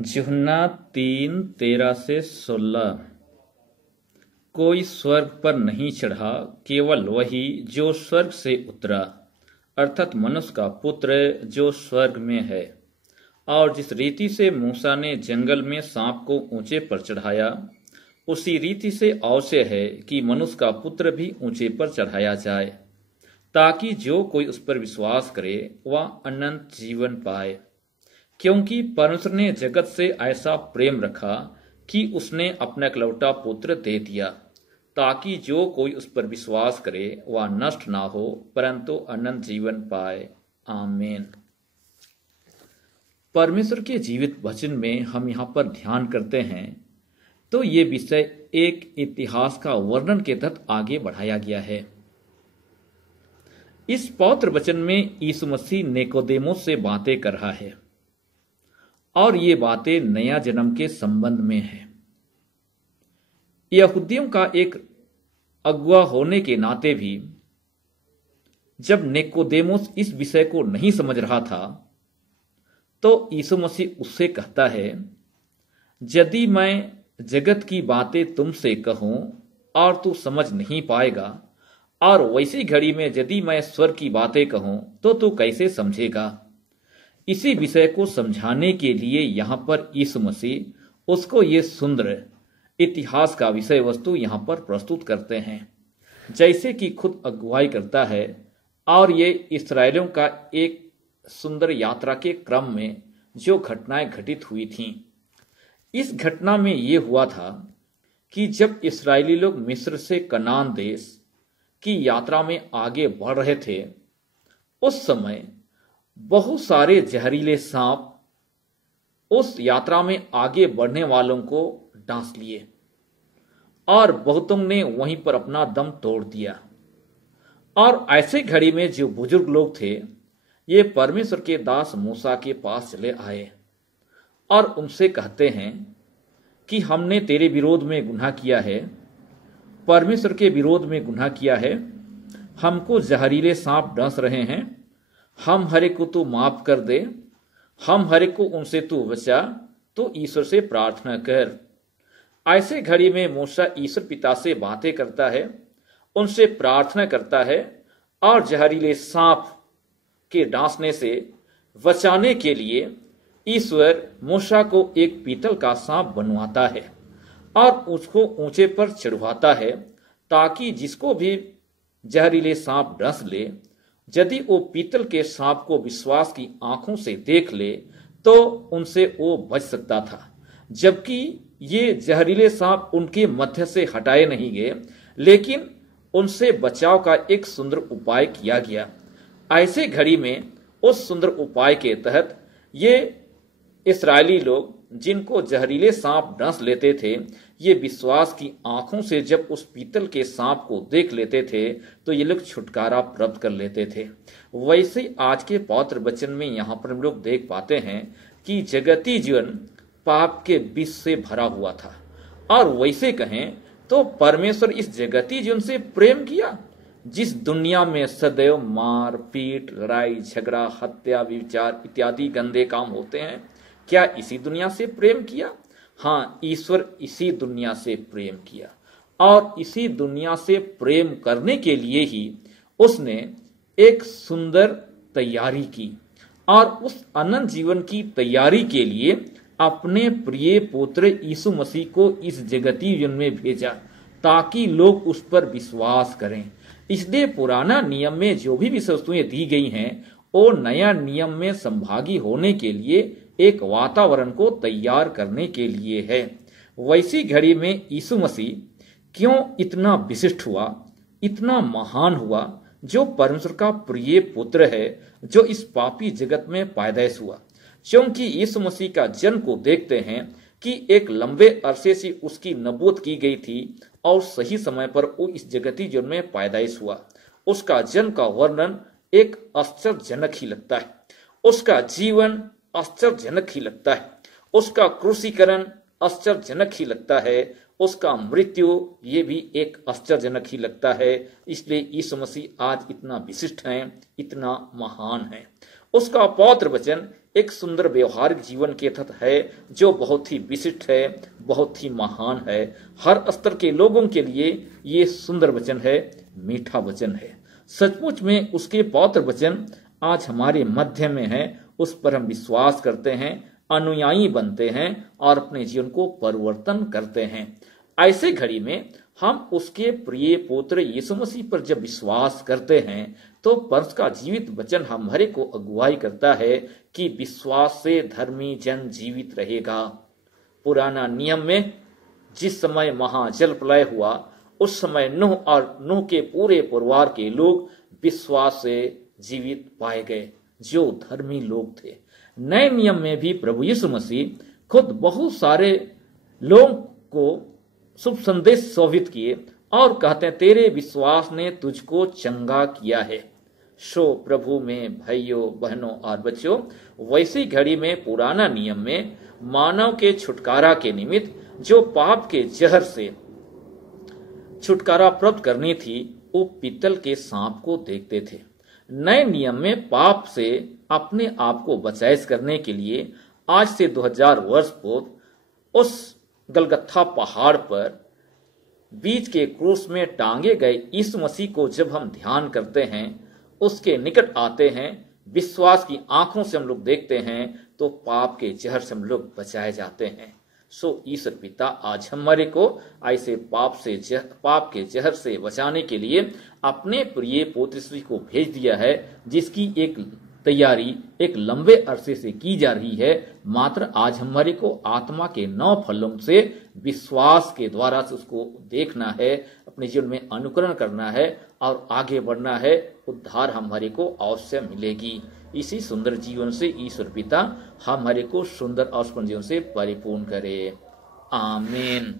यूहन्ना 3:13-16। कोई स्वर्ग पर नहीं चढ़ा, केवल वही जो स्वर्ग से उतरा, अर्थात मनुष्य का पुत्र जो स्वर्ग में है। और जिस रीति से मूसा ने जंगल में सांप को ऊंचे पर चढ़ाया, उसी रीति से आवश्यक है कि मनुष्य का पुत्र भी ऊंचे पर चढ़ाया जाए, ताकि जो कोई उस पर विश्वास करे वह अनंत जीवन पाए। क्योंकि परमेश्वर ने जगत से ऐसा प्रेम रखा कि उसने अपना इकलौता पुत्र दे दिया, ताकि जो कोई उस पर विश्वास करे वह नष्ट ना हो, परंतु अनंत जीवन पाए। आमीन। परमेश्वर के जीवित वचन में हम यहाँ पर ध्यान करते हैं तो ये विषय एक इतिहास का वर्णन के तहत आगे बढ़ाया गया है। इस पवित्र वचन में यीशु मसीह निकोदेमुस से बातें कर रहा है और ये बातें नया जन्म के संबंध में है। यहूदियों का एक अगुआ होने के नाते भी जब निकोदेमुस इस विषय को नहीं समझ रहा था तो यीशु मसीह उससे कहता है, यदि मैं जगत की बातें तुमसे कहूं और तू समझ नहीं पाएगा, और वैसी घड़ी में यदि मैं स्वर्ग की बातें कहूं तो तू कैसे समझेगा। इसी विषय को समझाने के लिए यहां पर यीशु मसीह उसको ये सुंदर इतिहास का विषय वस्तु यहां पर प्रस्तुत करते हैं, जैसे कि खुद अगुवाई करता है। और ये इस्राएलियों का एक सुंदर यात्रा के क्रम में जो घटनाएं घटित हुई थीं। इस घटना में ये हुआ था कि जब इस्राएली लोग मिस्र से कनान देश की यात्रा में आगे बढ़ रहे थे, उस समय बहुत सारे जहरीले सांप उस यात्रा में आगे बढ़ने वालों को डांस लिए और बहुतों ने वहीं पर अपना दम तोड़ दिया। और ऐसे घड़ी में जो बुजुर्ग लोग थे, ये परमेश्वर के दास मूसा के पास चले आए और उनसे कहते हैं कि हमने तेरे विरोध में गुनाह किया है, परमेश्वर के विरोध में गुनाह किया है, हमको जहरीले सांप डस रहे हैं, हम हरे को तू माफ कर दे, हम हरे को उनसे तू बचा। तो ईश्वर से प्रार्थना कर। ऐसे घड़ी में मूसा ईश्वर पिता से बातें करता है, उनसे प्रार्थना करता है और जहरीले सांप के डांसने से बचाने के लिए ईश्वर मूसा को एक पीतल का सांप बनवाता है और उसको ऊंचे पर चढ़वाता है, ताकि जिसको भी जहरीले सांप डस ले, यदि वो पीतल के सांप को विश्वास की आंखों से देख ले तो उनसे वो बच सकता था। जबकि ये जहरीले सांप उनके मध्य से हटाए नहीं गए, लेकिन उनसे बचाव का एक सुंदर उपाय किया गया। ऐसे घड़ी में उस सुंदर उपाय के तहत ये इस्राएली लोग जिनको जहरीले सांप डस लेते थे, ये विश्वास की आंखों से जब उस पीतल के सांप को देख लेते थे तो ये लोग छुटकारा प्राप्त कर लेते थे। वैसे आज के पवित्र वचन में यहाँ पर हम लोग देख पाते हैं कि जगती जीवन पाप के विष से भरा हुआ था, और वैसे कहें तो परमेश्वर इस जगती जीवन से प्रेम किया, जिस दुनिया में सदैव मार पीट, लड़ाई झगड़ा, हत्या, व्यभिचार इत्यादि गंदे काम होते हैं। क्या इसी दुनिया से प्रेम किया? हाँ, ईश्वर इसी दुनिया से प्रेम किया, और इसी दुनिया से प्रेम करने के लिए ही उसने एक सुंदर तैयारी की, और उस अनंत जीवन की तैयारी के लिए अपने प्रिय पुत्र यीशु मसीह को इस जगती जीवन में भेजा, ताकि लोग उस पर विश्वास करें। इसलिए पुराना नियम में जो भी विषय वस्तुएं दी गई हैं, वो नया नियम में संभागी होने के लिए एक वातावरण को तैयार करने के लिए है। वैसी घड़ी में यीशु मसीह क्यों इतना विशिष्ट हुआ, इतना महान हुआ, जो परमेश्वर का प्रिय पुत्र है, जो इस पापी जगत में पैदाइश हुआ। क्योंकि यीशु मसीह का जन्म को देखते हैं कि एक लंबे अरसे से उसकी नबूवत की गई थी और सही समय पर वो इस जगती जीवन में पैदाइश हुआ। उसका जन्म का वर्णन एक आश्चर्यजनक ही लगता है, उसका जीवन आश्चर्यजनक ही लगता है, उसका क्रूसीकरण आश्चर्यजनक ही लगता है, उसका मृत्यु, ये भी एक आश्चर्यजनक ही लगता है। इसलिए यीशु मसीह आज इतना विशिष्ट है, इतना महान है। उसका पौत्र वचन एक सुंदर व्यवहारिक जीवन के तहत है, जो बहुत ही विशिष्ट है, बहुत ही महान है। हर स्तर के लोगों के लिए ये सुंदर वचन है, मीठा वचन है। सचमुच में उसके पौत्र वचन आज हमारे मध्य में है। उस पर हम विश्वास करते हैं, अनुयायी बनते हैं और अपने जीवन को परिवर्तन करते हैं। ऐसे घड़ी में हम उसके प्रिय पुत्र यीशु मसीह पर जब विश्वास करते हैं तो परस का जीवित वचन हमारे को अगुवाई करता है कि विश्वास से धर्मी जन जीवित रहेगा। पुराना नियम में जिस समय महाजल प्रलय हुआ, उस समय नूह और नूह के पूरे परिवार के लोग विश्वास से जीवित पाए गए, जो धर्मी लोग थे। नए नियम में भी प्रभु यीशु मसीह खुद बहुत सारे लोगों को शुभ संदेश शोभित किए और कहते हैं, तेरे विश्वास ने तुझको चंगा किया है। सो प्रभु में भाइयों, बहनों और बच्चों, वैसी घड़ी में पुराना नियम में मानव के छुटकारा के निमित्त जो पाप के जहर से छुटकारा प्राप्त करनी थी, वो पीतल के सांप को देखते थे। नए नियम में पाप से अपने आप को बचाइश करने के लिए आज से 2000 वर्ष पूर्व उस गलगत्था पहाड़ पर बीच के क्रूस में टांगे गए यीशु मसीह को जब हम ध्यान करते हैं, उसके निकट आते हैं, विश्वास की आंखों से हम लोग देखते हैं, तो पाप के जहर से हम लोग बचाए जाते हैं। सो ईश्वर पिता आज हमारे को ऐसे पाप के जहर से बचाने के लिए अपने प्रिय पुत्र को भेज दिया है, जिसकी एक तैयारी एक लंबे अरसे से की जा रही है। मात्र आज हमारे को आत्मा के 9 फलों से विश्वास के द्वारा से उसको देखना है, अपने जीवन में अनुकरण करना है और आगे बढ़ना है। उद्धार हमारे को अवश्य मिलेगी। इसी सुंदर जीवन से ईश्वर पिता हमारे को सुंदर और जीवन से परिपूर्ण करे। आमीन।